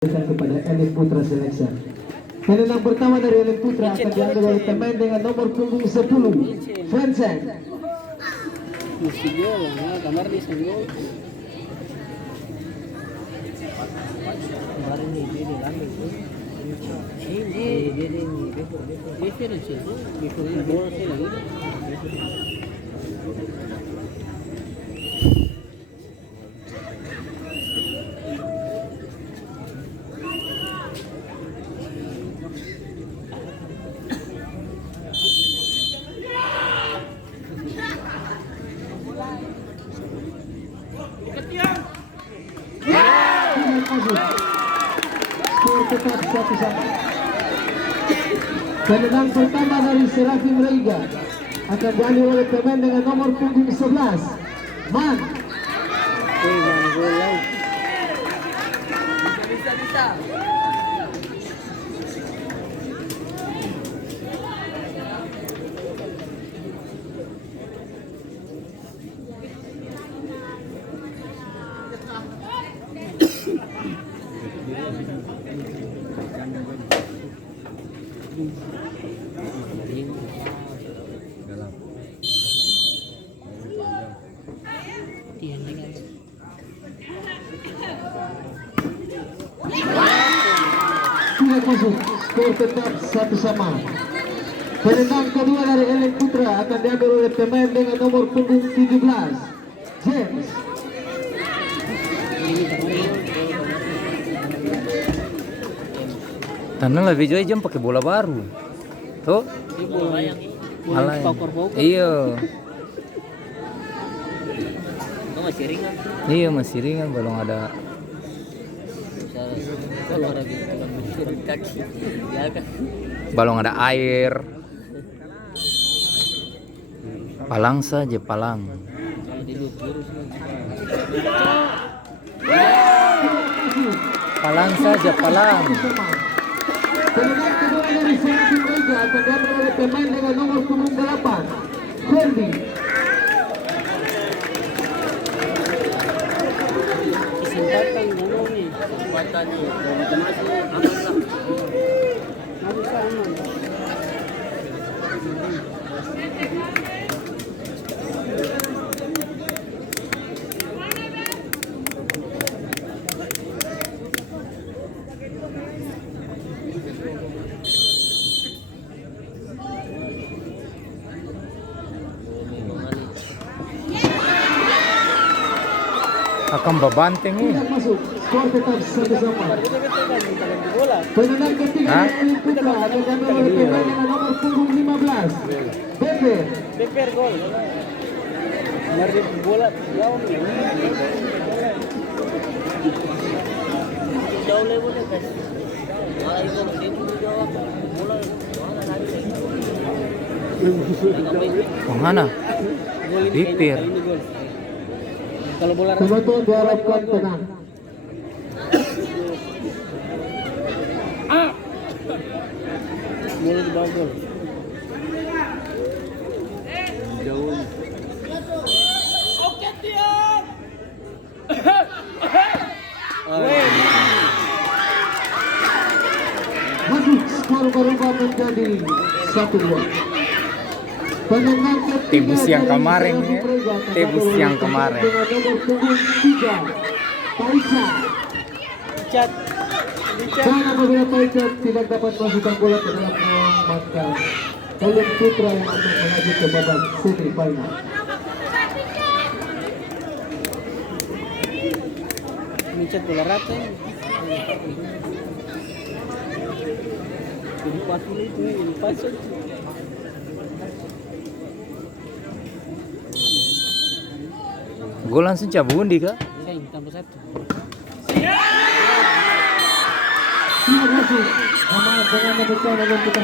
kepada Elit Putra Selection. Penendang pertama dari Elit Putra akan diambil oleh pemain dengan nomor punggung 10, Vincent. Kamar di senggol. Kemarin dia lagi itu. Skor tetap 1-1. Penendang pertama dari Serafim Reiga akan diambil oleh pemain dengan nomor punggung 11, Man. Bisa. Tidak masuk, skor tetap 1-1. Penendang kedua dari Elit Putra akan diambil oleh pemain dengan nomor punggung 17, James. Tanah lebih jauh jam pakai bola baru. Tuh. Bola yang Iya. masih ringan. Iya masih ringan, belum ada. Kalau ada gitu kaki. Ya kan. Belum ada air. Palang saja palang. Kalau di lurus Palang saja palang. Penendang kedua dari Serafim Reiga akan diambil oleh pemain dengan nomor punggung 8, Ferdi. kesempatan dulu nih. Kesempatannya masih aman lah. Harus aman. Akan berbanteng nih. Tidak masuk, skor tetap 1-1. Penendang ketiga dari Elit Putra akan diambil oleh pemain dengan nomor punggung 15, Beber. Beper gol. Mari bola jauh nih. Jauh le boleh guys. Malah itu situ jauh bola. Mana? Bipir. Kalau bola Penonton diharapkan tenang. bola di bawah gol. Jauh. Oke tiap. Masuk, skor berubah menjadi 1-2. Penendang ketiga Tebus yang dari kemarin Serafim ya. Reiga akan Tebus diambil yang oleh kemarin. pemain dengan nomor punggung 3, Taisa. Cat. Dan apabila Taisa tidak dapat masukkan bola ke dalam ruang, maka Elit Putra yang akan melaju ke babak semifinal. Mencet bola rata ini. Jadi pas itu ini pas. Gue langsung cabut di kak. Saya tambah 1. Tidak masuk, sama dengan menekan dan kita